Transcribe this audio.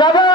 নবাব